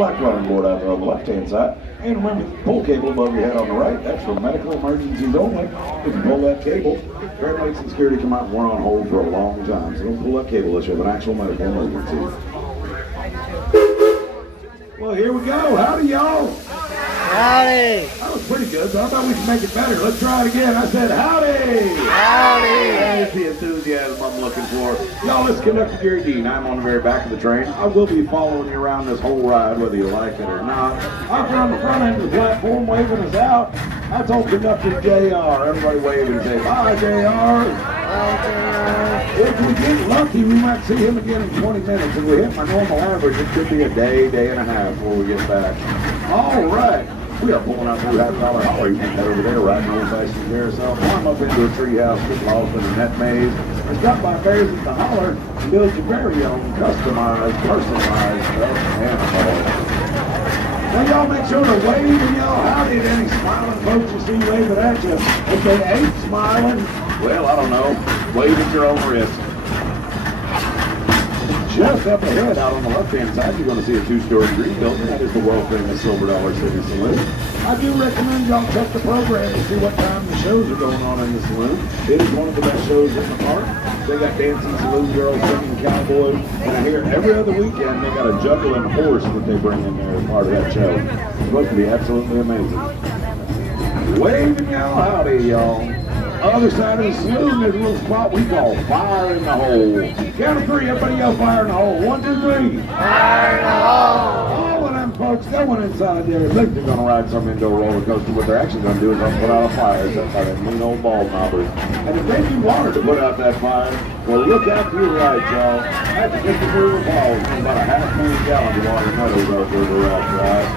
black running board out there on the left-hand side. And remember, the pull cable above your head on the right, that's for medical emergencies only. If you pull that cable, paramedics and security come out and we're on hold for a long time. So don't pull that cable unless you have an actual medical emergency. Well, here we go. Howdy, y'all. Howdy! That was pretty good, so I thought we could make it better. Let's try it again. I said, howdy! Howdy! That's the enthusiasm I'm looking for. Y'all, this is Conductor Gary Dean. I'm on the very back of the train. I will be following you around this whole ride, whether you like it or not. Out there on the front end of the platform, waving us out. That's old Conductor JR. Everybody wave and say, bye, JR. Bye, JR. If we get lucky, we might see him again in 20 minutes. If we hit my normal average, it could be a day, day and a half before we get back. All right. We are pulling out through $50 holler. You can head over there, riding old-fashioned carousel, climb up into a treehouse, get lost in a net maze, and stop by Bears at the Holler and build your very own customized, personalized stuffed animal. Now y'all make sure to wave and y'all howdy to any smiling folks you see waving at you. If they ain't smiling, well, I don't know, wave at your own risk. Just up ahead, out on the left-hand side, you're going to see a two-story green building. That is the world-famous Silver Dollar City Saloon. I do recommend y'all check the program to see what time the shows are going on in the saloon. It is one of the best shows in the park. They got dancing saloon girls, singing cowboys, and I hear every other weekend they got a juggling horse that they bring in there as part of that show. It's supposed to be absolutely amazing. Waving y'all howdy, y'all. Other side of the saloon, there's a little spot we call Fire in the Hole. Count of three, everybody yell Fire in the Hole. 1, 2, 3. Fire in the Hole. All of them folks going inside there think they're going to ride some indoor roller coaster. What they're actually going to do is they'll put out a fire set by them mean old ball knobbers. And if they need water to put out that fire, well, look out to your right, y'all. That's the River Falls. There's about a 500,000 gallons of water meadows out there to ride.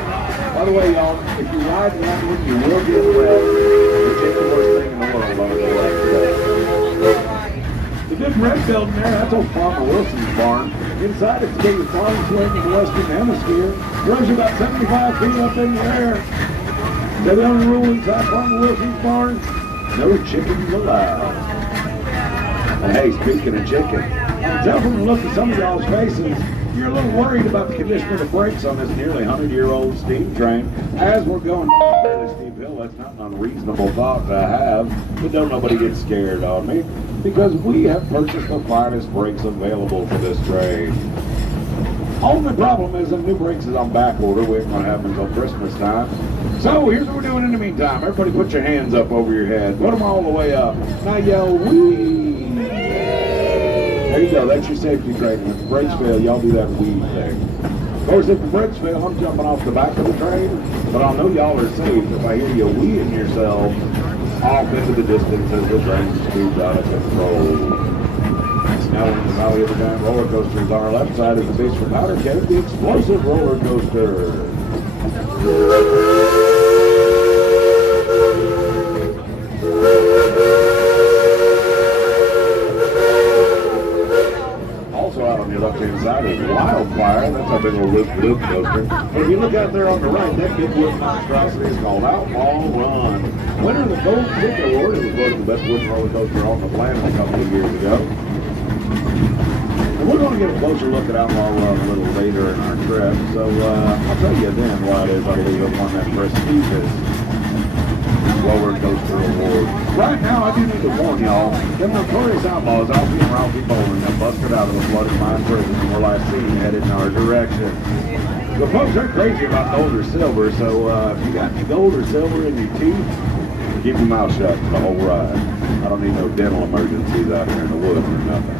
By the way, y'all, if you ride that one, you will get wet. It's the worst thing in the world on a day like that. The big red building there, that's old Farmer Wilson's barn. Inside it's the biggest farm swing in the Western Hemisphere. Runs about 75 feet up in the air. So the only rule inside Farmer Wilson's barn, no chickens allowed. And hey, speaking of chicken, I'm telling you to look at some of y'all's faces. You're a little worried about the condition of the brakes on this nearly 100-year-old steam train. As we're going down a fairly steep hill, that's not an unreasonable thought to have, but don't nobody get scared on me, because we have purchased the finest brakes available for this train. Only problem is the new brakes is on back order. We ain't gonna have them until Christmas time. So here's what we're doing in the meantime. Everybody put your hands up over your head. Put them all the way up. Now yell, wee! There you go, that's your safety training. If the brakes fail, y'all do that wee thing. Of course, if the brakes fail, I'm jumping off the back of the train, but I'll know y'all are safe if I hear you weeing yourselves off into the distance as the train speeds out of control. Now in the Valley of the Giant roller coasters, on our left side is the base for powder keg, the explosive roller coaster. Left-hand side is Wildfire. That's our big old loop coaster. And if you look out there on the right, that big wooden monstrosity is called Outlaw Run. Winner of the Gold Stick Award, it was voted the best wooden roller coaster on the planet a couple of years ago. And we're going to get a closer look at Outlaw Run a little later in our trip. So I'll tell you then why it is I believe it won that prestigious roller coaster award. Right now, I do need to warn y'all, the notorious outlaws, Alphie and Ralphie Bolin, have busted out of the flooded mine prison and were last seen headed in our direction. The folks are crazy about gold or silver, so if you got any gold or silver in your teeth, keep your mouth shut the whole ride. I don't need no dental emergencies out here in the woods or nothing.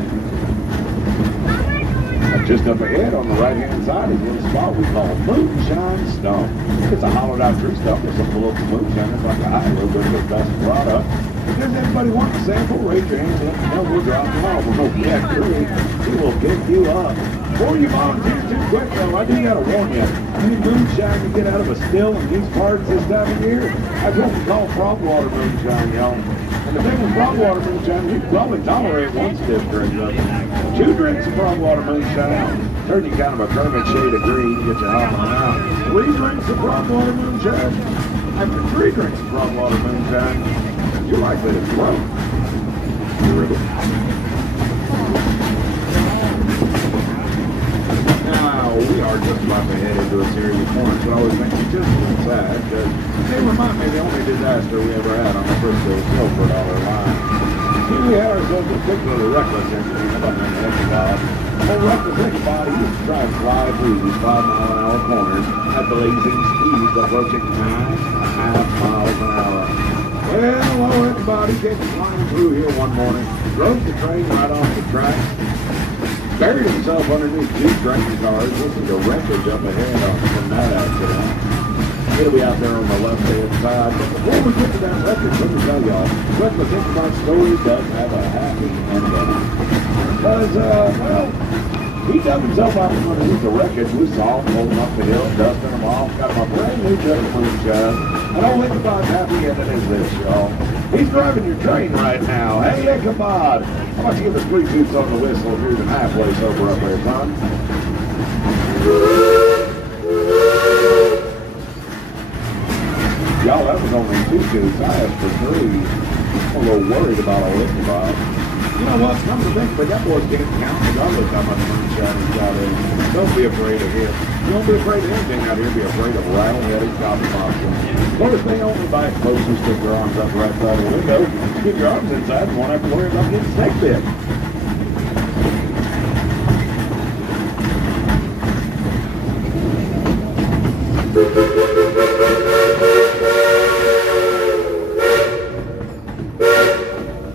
Just up ahead on the right-hand side is a little spot we call Moonshine Stump. It's a hollowed-out tree stump with some local moonshine. It's like a high little bit of the best product. If there's anybody want a sample, raise your hands and let me know. We'll drop them off. We'll hope you have three. We will pick you up. Before you volunteer too quick, though, I do got to warn you. Any moonshine you get out of a still in these parts this time of year, that's what we call frogwater moonshine, y'all. And the thing with frogwater moonshine, you can probably tolerate one stiff drink of it. 2 drinks of frogwater moonshine, turn you kind of a Kermit shade of green, get you hopping around. 3 drinks of frogwater moonshine. After 3 drinks of frogwater moonshine, you're likely to throw. Now, Well, we are just about to head into a series of points that always makes me just a little sad because they remind me of the only disaster we ever had on the Frisco silver dollar line. See, we had ourselves a particularly reckless engineer by the name of Ichabod. Old reckless Ichabod, he used to try and fly through these 5-mile-an-hour corners at blazing speeds approaching 9.5 miles an hour. Well, old Ichabod, he came flying through here one morning, drove the train right off the track, buried himself underneath 2 train cars, listening to wreckage up ahead from that accident. It'll be out there on the left-hand side. But before we get to that wreckage, let me tell y'all, Reckless Ichabod's story does have a happy ending. Because, well, he dug himself out from underneath the wreckage. We saw him holding up the hill, dusting them off, got him a brand new jug of moonshine. And old Ichabod's happy ending is this, y'all. He's driving your train right now. Hey, Ichabod, how about you give us 3 toots on the whistle if you're even halfway sober up there, son? Y'all, that was only 2 toots. I asked for 3. I'm a little worried about old Ichabod. You know what? Come to think of it, that boy can't count regardless how much moonshine he's got in. Don't be afraid of him. You won't be afraid of anything out here. Be afraid of rattle-headed copper boxes. First thing only buy it close and stick your arms up the right side of the window. Keep your arms inside and won't have to worry about getting snake bit.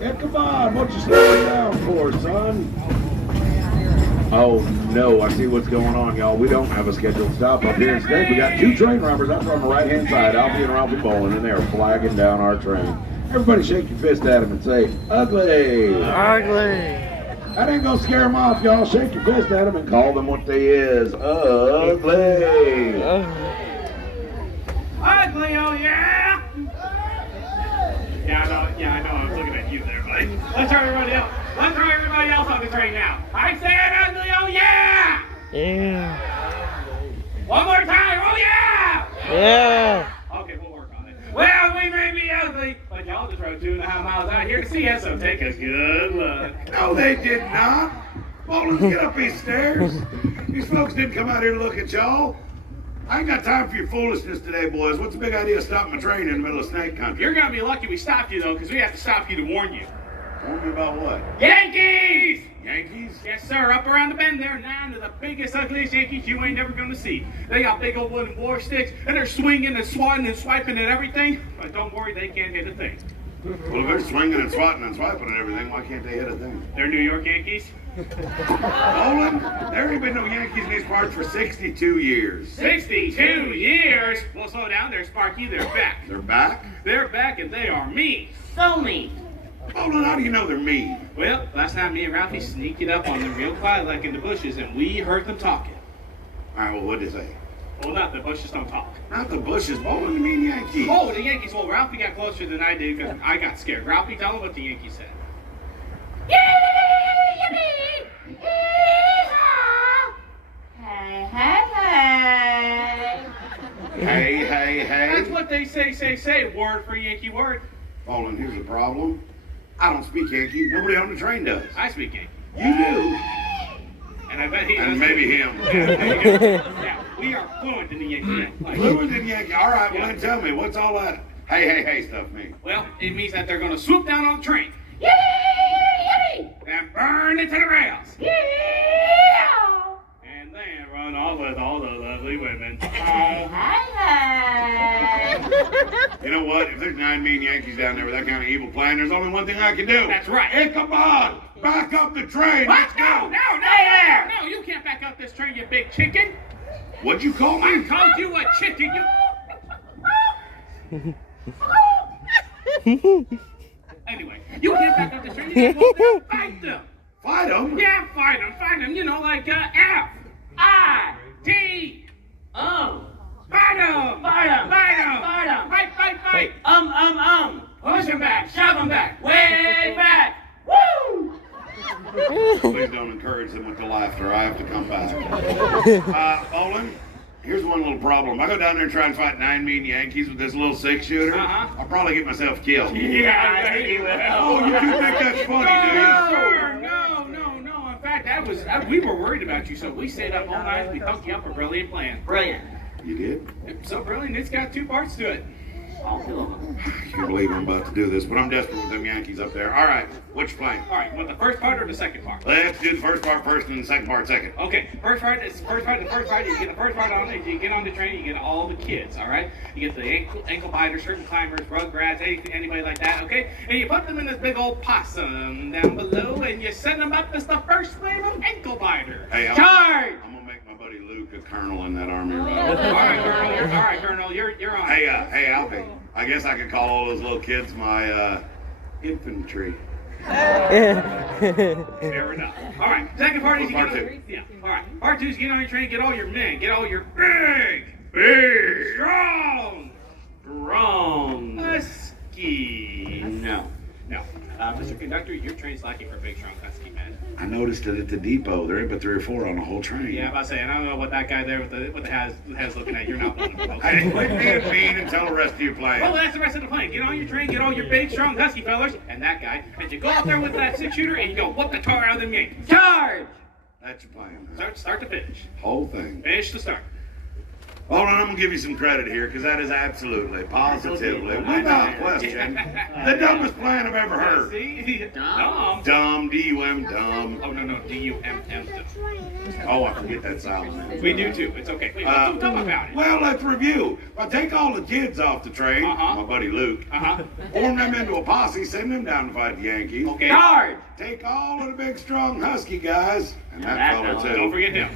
Ichabod, what you slowing down for, son? Oh, no, I see what's going on, y'all. We don't have a scheduled stop up here. Instead, we got 2 train robbers out there on the right-hand side, Alphie and Ralphie Bolin, and they are flagging down our train. Everybody shake your fist at them and say, ugly! Ugly! That ain't gonna scare them off, y'all. Shake your fist at them and call them what they is. Ugly! Ugly, oh yeah! Yeah, I know, I was looking at you there, buddy. Let's throw everybody else on the train now. I said ugly, oh yeah! Yeah. One more time, oh yeah! Yeah. Okay, we'll work on it. Well, we may be ugly, but y'all just rode 2.5 miles out here to see us, so take a good look. No, they did not. Bolin, get up these stairs. These folks didn't come out here to look at y'all. I ain't got time for your foolishness today, boys. What's the big idea of stopping a train in the middle of snake country? You're gonna be lucky we stopped you, though, because we have to stop you to warn you. Warn me about what? Yankees! Yankees? Yes, sir. Up around the bend there, now to the biggest, ugliest Yankees you ain't never gonna see. They got big old wooden war sticks, and they're swinging and swatting and swiping and everything. But don't worry, they can't hit a thing. Well, if they're swinging and swatting and swiping and everything, why can't they hit a thing? They're New York Yankees. Bolin, there ain't been no Yankees in these parts for 62 years. 62 years? Well, slow down there, Sparky. They're back. They're back? They're back, and they are mean. So mean. Bolin, how do you know they're mean? Well, last night me and Ralphie sneaked it up on them real quiet like in the bushes, and we heard them talking. All right, well, what'd they say? Well, not the bushes don't talk. Not the bushes, Bolin, you mean Yankees. Oh, the Yankees. Well, Ralphie got closer than I did because I got scared. Ralphie, tell them what the Yankees said. Hey, hey, hey. Hey, hey, hey. That's what they say. Word for Yankee word. Bolin, here's the problem. I don't speak Yankee. Nobody on the train does. I speak Yankee. You do. And I bet he does. And maybe him. Yeah, we are fluent in the Yankee. Like, Fluent in Yankee. All right, well, Yeah. then tell me, what's all that hey, hey, hey stuff mean? well, it means that they're going to swoop down on the train and burn it to the rails. And then run off with all the lovely women. Hey, hey. You know what? If there's 9 mean Yankees down there with that kind of evil plan, there's only one thing I can do. That's right. Ichabod, back up the train. What? Let's go. No, you can't back up this train, you big chicken. What'd you call I me? called you a chicken, you... Anyway, you can't back up this train, you gotta go there and fight them. Fight them? Yeah, fight them, you know, like F-I-T-O. Fight them! Fight! Push them back, shove them back, way back! Woo! Please don't encourage them with the laughter. I have to come back. Bolin, here's one little problem. I go down there and try and fight 9 mean Yankees with this little 6-shooter. I'll probably get myself killed. Yeah, I bet he will. Oh, you do think that's funny, do you? No, sir, no. In fact, we were worried about you, so we stayed up all night and we thought you up a brilliant plan. Brilliant. You did? So brilliant, it's got 2 parts to it. All 2 of them. I can't believe I'm about to do this, but I'm desperate with them Yankees up there. All right, which plane? All right, you want the first part or the second part? Let's do the first part first and the second part second. Okay, first part. You get the first part on it. You get on the train, you get all the kids, all right? You get the ankle biters, certain climbers, rugrats, anybody like that, okay? And you put them in this big old possum down below, and you send them up as the first wave of ankle biters. Hey, Charge! I'm gonna make my buddy Luke a colonel in that army rifle. All right, Colonel, you're on. Hey, Alphie, I guess I could call all those little kids my infantry. Fair enough. All right, second part is you Part get two. Yeah. All right, part 2 is get on your train, get all your men, get all your big, strong, husky. No. Mr. Conductor, your train's lacking for big, strong, husky men. I noticed it at the depot. There ain't but 3 or 4 on the whole train. Yeah, I'm about saying, I don't know what that guy there with the has looking at. You're not one of them. Hey, Okay? quit being mean and tell the rest of your plan. Well, that's the rest of the plan. Get on your train, get all your big, strong, husky fellers, and that guy, and you go out there with that 6-shooter and you go whoop the tar out of them Yankees. Charge! That's your plan. Huh? Start to finish. Whole thing. Finish to start. Hold on, I'm gonna give you some credit here, because that is absolutely, positively, without question, the dumbest plan I've ever heard. See? Dumb. Dumb, D-U-M, dumb. Oh, no, D-U-M-M. Oh, I forget that sound. We do too. It's okay. Wait, what's so dumb about it? Well, let's review. If I take all the kids off the train, my buddy Luke, form them into a posse, send them down to fight the Yankees. Okay. Charge! Take all of the big, strong, husky guys, and that fella too. Don't forget him.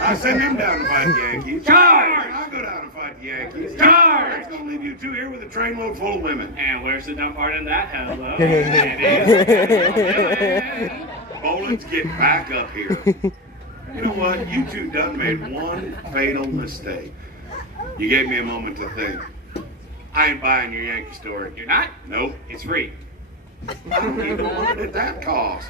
I send them down to fight the Yankees. Charge! And I go down to fight the Yankees. Charge! That's gonna leave you 2 here with a trainload full of women. And where's the dumb part in that? Hello. It is. Bolin's getting back up here. You know what? You 2 done made one fatal mistake. You gave me a moment to think. I ain't buying your Yankee story. You're not? Nope. It's free. I don't even know what did that cost.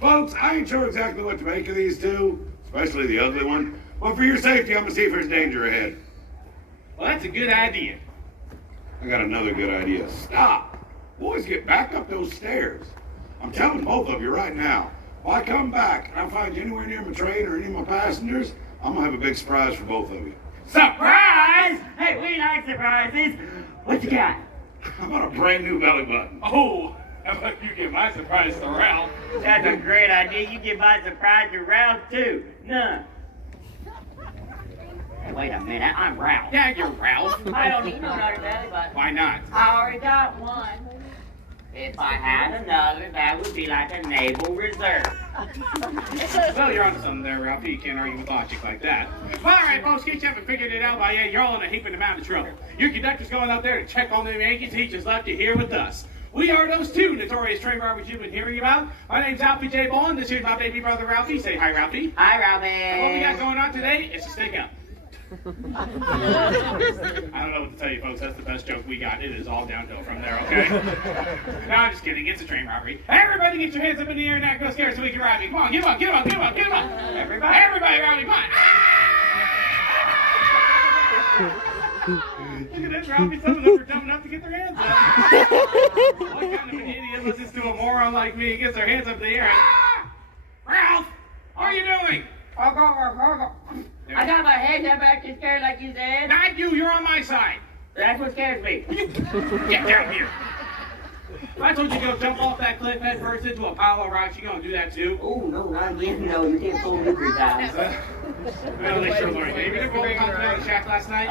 Folks, I ain't sure exactly what to make of these 2, especially the ugly one. But for your safety, I'm gonna see if there's danger ahead. Well, that's a good idea. I got another good idea. Stop. Boys, get back up those stairs. I'm telling both of you right now. If I come back and I find you anywhere near my train or any of my passengers, I'm gonna have a big surprise for both of you. Surprise! Hey, we like surprises. What you got? How about a brand new belly button? Oh, how about you give my surprise to Ralph? That's a great idea. You give my surprise to Ralph, too. None. Hey, wait a minute. I'm Ralph. Yeah, you're Ralph. I don't need no other belly button. Why not? I already got one. If I had another, that would be like a naval reserve. Well, you're onto something there, Ralphie. You can't argue with logic like that. Well, all right, folks, in case you haven't figured it out by yet, you're all in a heaping amount of trouble. Your conductor's going out there to check on them Yankees. He just left you here with us. We are those 2 notorious train robbers you've been hearing about. My name's Alphie J. Bolin. This here's my baby brother, Ralphie. Say hi, Ralphie. Hi, Ralphie. And what we got going on today is to stick up. I don't know what to tell you, folks. That's the best joke we got. It is all downhill from there, okay? No, I'm just kidding. It's a train robbery. Everybody get your hands up in the air and not go scared so we can ride me. Come on, get up. Everybody, ride me. Come on. Look at that, Ralphie. Some of them are dumb enough to get their hands up. What kind of an idiot listens to a moron like me and gets their hands up in the air? Ralph, what are you doing? I got my head down back to scared like you said. Not you. You're on my side. That's what scares me. Get down here. If I told you to go jump off that cliff head first into a pile of rocks, you gonna do that too? Oh, no, not again. No, you can't fool me 3 times. Well, they sure learned. Maybe they're going out the shack last night?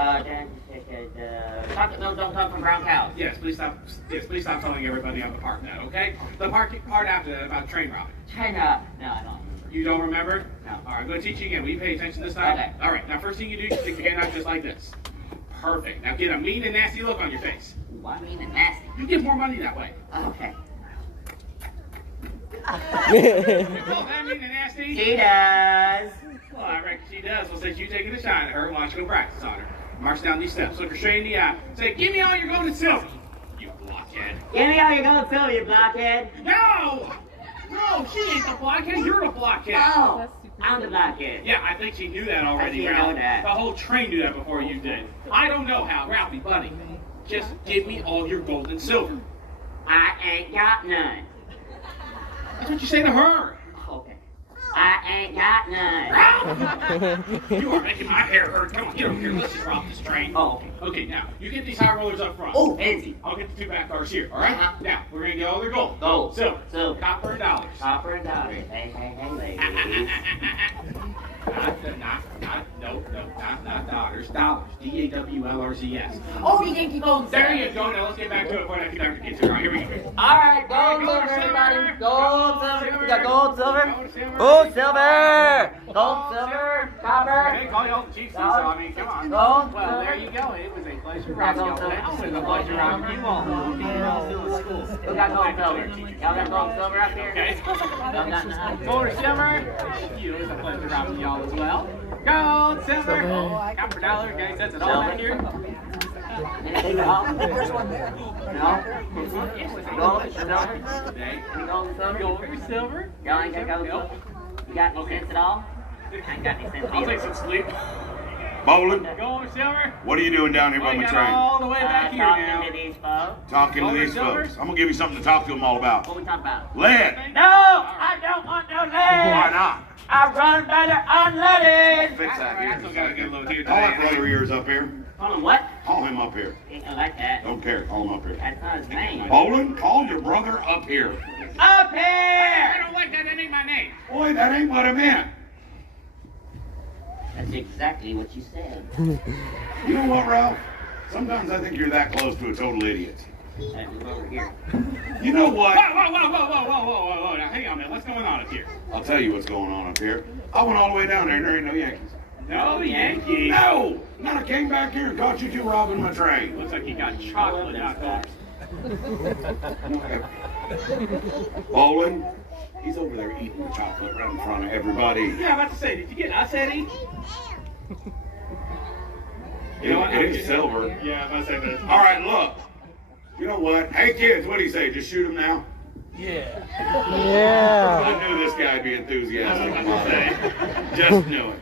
Don't talk from brown cows. Yes, please stop telling everybody on the part that, okay? The part after that about train robbing. No, I don't. You don't remember? No. All right, I'm going to teach you again. Will you pay attention this time? Okay. All right, now first thing you do, you stick your hand out just like this. Perfect. Now get a mean and nasty look on your face. Ooh, I mean, nasty. You get more money that way. Okay. You both that mean and nasty? She does. Well, I reckon she does. Well, since you taking a shine at her, why don't you go practice on her? March down these steps, look her straight in the eye. Say, give me all your gold and silver. You blockhead. Give me all your gold silver, you blockhead. No! No, she ain't the blockhead. You're the blockhead. Oh, I'm the blockhead. Yeah, I think she knew that already, I Ralph. know that. The whole train knew that before you did. I don't know how, Ralphie, buddy. Just give me all your gold and silver. I ain't got none. That's what you say to her. Okay. I ain't got none. Ralph! You are making my hair hurt. Come on, get over here. Let's just rock this train. Oh, okay. Okay, now, you get these high rollers up front. Oh, easy. I'll get the two back cars here, all right? Uh-huh. Now, we're going to get all their gold. Gold. Silver. Silver. Copper and dollars. Copper and dollars. Hey, ladies. Not dollars. Dollars. D-A-W-L-R-Z-S. Oh, you didn't keep on. There you go. Now let's get back to it before that conductor gets here. All right, here we go. All right, gold, Gold, silver, silver. everybody. Gold, silver. We got gold, silver. Gold, silver. Gold, silver. Gold, silver. Copper. Hey, call you all the chiefs, so I mean, come on. Gold. Well, there you go. It was a pleasure rocking y'all. It was a pleasure rocking you all. You're all still in school. Who got gold, silver? Y'all got gold, silver up here? Okay. Y'all got none? Gold or silver? Thank you. It was a pleasure rocking y'all as well. Gold, silver, copper, dollar, okay, cents, and all back here. Anything at all? There's one there. No? Gold, silver? Today. Any gold and silver? Gold or silver? Y'all ain't got gold, silver? You got any cents at all? I ain't got any cents I'll take either. some sleep. Bolin, Gold or silver? what are you doing down here by Well, my you got train? all the way back here now. Talking to these folks. Talking to Gold or these silver? folks. I'm gonna give you something to talk to them all about. What we talking about? Lead. No! I don't want no Why lead! not? I run better unleaded! Fix that I still got a good load here Call that brother today. of yours up here. Hold on, what? Call him up here. I like that. Don't care. Call him up here. That's not his name. Bolin, call your brother up here. Up I here! don't like that. That ain't my name. Boy, that ain't what I meant. That's exactly what you said. You know what, Ralph? Sometimes I think you're that close to a total idiot. Hey, move over here. You know Whoa, what? whoa. Now, hang on, man. What's going on up here? I'll tell you what's going on up here. I went all the way down there and there ain't no Yankees. No Yankees. No! Then I came back here and caught you two robbing my train. Looks like you got chocolate, not dollars. Bolin, he's over there eating the chocolate right in front of everybody. Yeah, I'm about to say, did you get us, Eddie? You know what? It is silver. Yeah, I'm about to say that. All right, look. You know what? Hey, kids, what do you say? Just shoot him now? Yeah. I knew this guy'd be enthusiastic. Just knew it.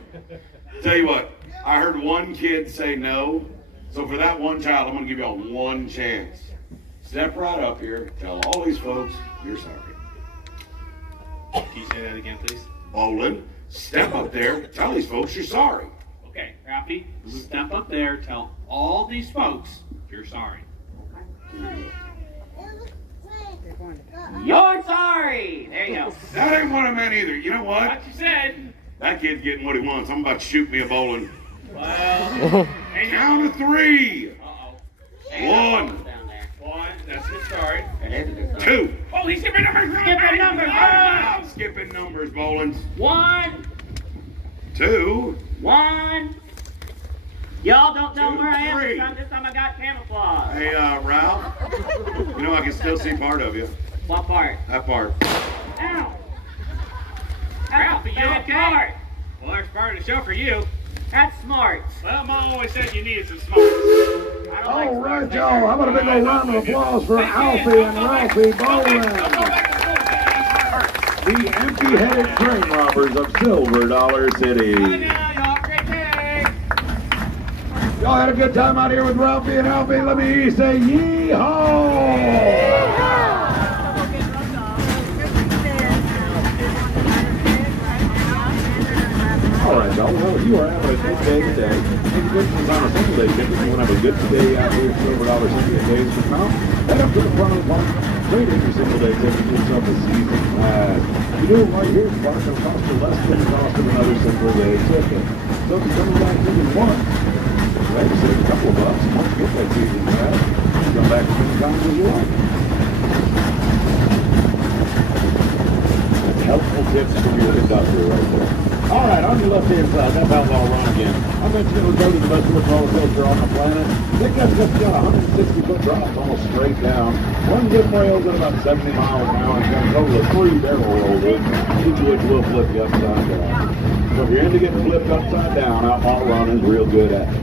Tell you what, I heard one kid say no. So for that one child, I'm going to give y'all one chance. Step right up here. Tell all these folks you're sorry. Can you say that again, please? Bolin, step up there. Tell these folks you're sorry. Okay, Ralphie, step up there, tell all these folks you're sorry. You're sorry! There you go. That ain't what I meant either. You know what? What you said? That kid's getting what he wants. I'm about to shoot me a bowling. Well, Count of three. uh-oh. One, Down there. One, that's a good start. That is a good start. two. Oh, he's skipping numbers. Skipping numbers. I'm skipping numbers, bowling. 1, Two. 1. Y'all don't know 2, where I am 3. this time I got camouflage. Hey, Ralph. You know I can still see part of you. What part? That part. Ow! Ralphie, you Bad okay? part. Well, there's part of the show for you. That's smart. Well, Mom always said you needed some smarts. I don't like All right, smart y'all. How about a big old round of applause for Alphie and Ralphie Bolin, the empty-headed train robbers of Silver Dollar City. Y'all had a good time out here with Ralphie and Alphie. Let me hear you say yee-haw! All right, y'all. Well, if you are having a good day today, maybe good since on a single day ticket, you want to have a good day out here at Silver Dollar City at days from now, head up to the front of the park, trade in your single day ticket, get yourself a season pass. You do it right here, the park will cost you less than the cost of another single day ticket. So if you're coming back thinking once, maybe save a couple of bucks, once you get that season pass, you come back as many times as you like. Helpful tips from your conductor right there. All right, on your left-hand side, that's Outlaw Run again. I mentioned it was go to the best roller coaster on the planet. This guy's just got 160-foot drops almost straight down. One good rails at about 70 miles an hour and got a total of 3 barrel rollers, each of which will flip you upside down. So if you're into getting flipped upside down, Outlaw Run is real good at it.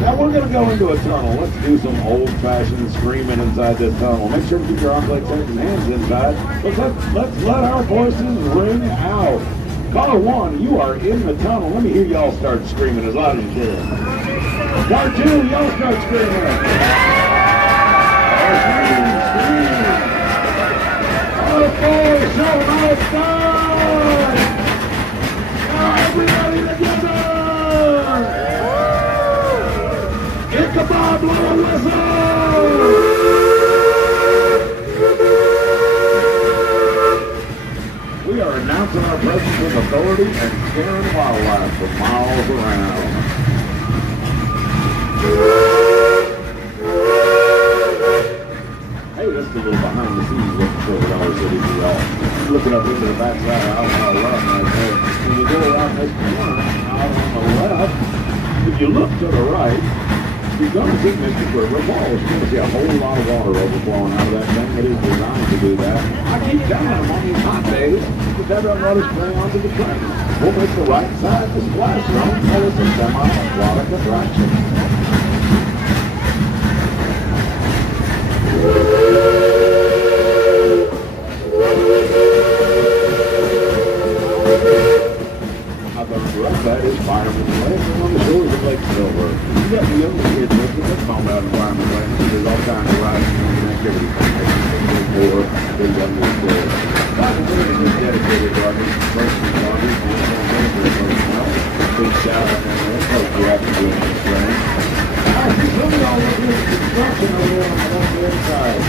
Now we're going to go into a tunnel. Let's do some old-fashioned screaming inside this tunnel. Make sure to keep your arms, legs, and hands inside. But let's let our voices ring out. Caller 1, you are in the tunnel. Let me hear y'all start screaming as loud as you can. Caller 2, y'all start screaming. Scream. Caller 4, show how it's done. Everybody together! Ichabod, blow a whistle! We are announcing our presence with authority and scaring wildlife for miles around. Hey, this is a little behind the scenes look for the Dollar City for y'all. Looking up into the backside of Alphie right there. When you go around this corner, out on the left, if you look to the right, you're going to see Mr. River Falls. You're going to see a whole lot of water overflowing out of that thing. It is designed to do that. I keep telling them on these hot days, that they don't let us play onto the train. We'll make the right side the splash zone, and it's a semi-aquatic attraction. That is Fireman's Landing on the shores of Lake Silver. You got the younger kids looking at talking about Fireman's Landing. There's all kinds of riding and activities for the younger kids. Fireman's Landing is dedicated to our first responders and personnel. Big shout out to them. Hope you have to do it this way. I see some of y'all looking at construction over there on the left-hand side.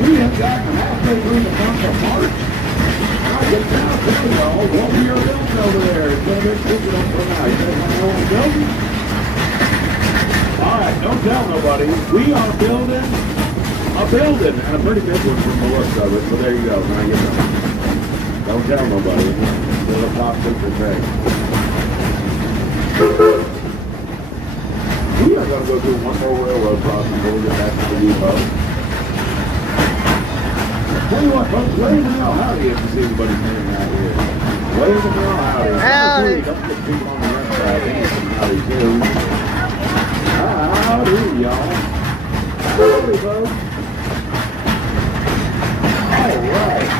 We have gotten halfway through the month of March. I can now tell y'all what we are building over there. It's going to be sitting on for now. You guys want to know what we're building? All right, don't tell nobody. We are building a building, and a pretty big one from the looks of it. So there you go. Now you know. Don't tell nobody. It's a top secret thing. We are going to go through one more railroad crossing before we get back to the depot. Tell you what, folks, wave them all howdy if you see anybody standing out here. Wave them all howdy. Howdy. Don't get people on the inside. They need some howdy too. Howdy, y'all. Howdy, folks. All right.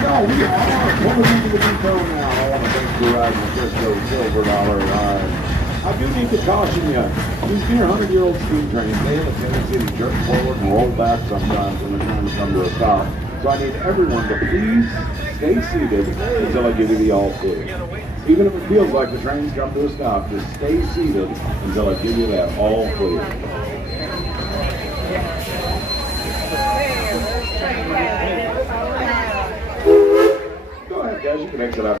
So we are pulling into the depot now. I want to thank you for riding the Frisco Silver Dollar ride. I do need to caution you. These near 100-year-old steam trains, they have a tendency to jerk forward and roll back sometimes when they're trying to come to a stop. So I need everyone to please stay seated until I give you the all clear. Even if it feels like the train's come to a stop, just stay seated until I give you that all clear. Go ahead, guys. You can exit out.